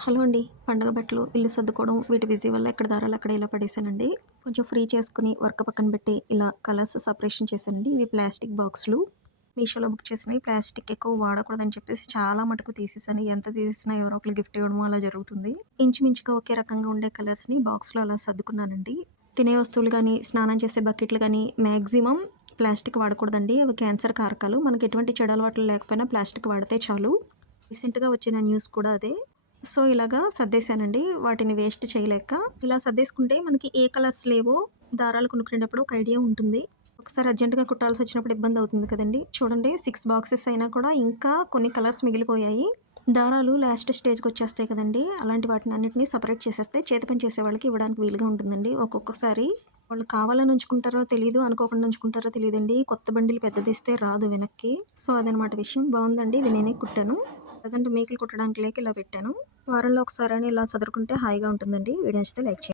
Hello అండి. పండగ బట్టలు, ఇల్లు సర్దుకోవడం వీటి బిజీ వల్ల ఎక్కడ దారాలు అక్కడ ఇలా పడేసానండి. కొంచెం ఫ్రీ చేసుకొని వర్క్ పక్కన పెట్టి ఇలా కలర్స్ సెపరేషన్ చేశానండి. ఇవి ప్లాస్టిక్ బాక్సులు. మీషోలో బుక్ చేసినవి. ప్లాస్టిక్ ఎక్కువ వాడకూడదని చెప్పేసి చాలా మటుకు తీసేసాను. ఎంత తీసేసినా ఎవరో ఒకళ్ళు గిఫ్ట్ ఇవ్వడమో అలా జరుగుతుంది. ఇంచుమించుగా ఒకే రకంగా ఉండే కలర్స్‌ని బాక్స్‌లో అలా సర్దుకున్నానండి. తినే వస్తువులు గానీ, స్నానం చేసే బకెట్లు గానీ మాక్సిమం ప్లాస్టిక్ వాడకూడదండి. అవి క్యాన్సర్ కారకాలు. మనకి ఎటువంటి చెడు అలవాట్లు లేకపోయినా ప్లాస్టిక్ వాడితే చాలు. రీసెంట్‌గా వచ్చిన న్యూస్ కూడా అదే. సో, ఇలాగా సర్దేశానండి. వాటిని వేస్ట్ చేయలేక. ఇలా సర్దేసుకుంటే మనకి ఏ కలర్స్ లేవో దారాలు కొనుక్కునేటప్పుడు ఒక ఐడియా ఉంటుంది. ఒకసారి అర్జెంట్‌గా కుట్టాల్సొచ్చినప్పుడు ఇబ్బందవుతుంది కదండీ! చూడండి 6 బాక్సెస్ అయినా కూడా ఇంకా కొన్ని కలర్స్ మిగిలిపోయాయి. దారాలు లాస్ట్ స్టేజ్‌కొచ్చేస్తాయి కదండీ! అలాంటి వాటినన్నిటిని సెపరేట్ చేసేస్తే చేతి పని చేసే వాళ్ళకి ఇవ్వడానికి వీలుగా ఉంటుందండి. ఒక్కొక్కసారి వాళ్ళు కావాలని ఉంచుకుంటారో తెలీదు, అనుకోకుండా ఉంచుకుంటారో తెలీదండి. కొత్త బండిల్ పెద్దదిస్తే రాదు వెనక్కి. సో, అదనమాట విషయం. బావుందండి. ఇది నేనే కుట్టాను. ప్రెజెంట్ మేకులు కుట్టడానికి లేక ఇలా పెట్టాను. వారంలో ఒకసారైనా ఇలా సదురుకుంటే హాయిగా ఉంటుందండి. వీడియో నచ్చితే లైక్ చేయండి.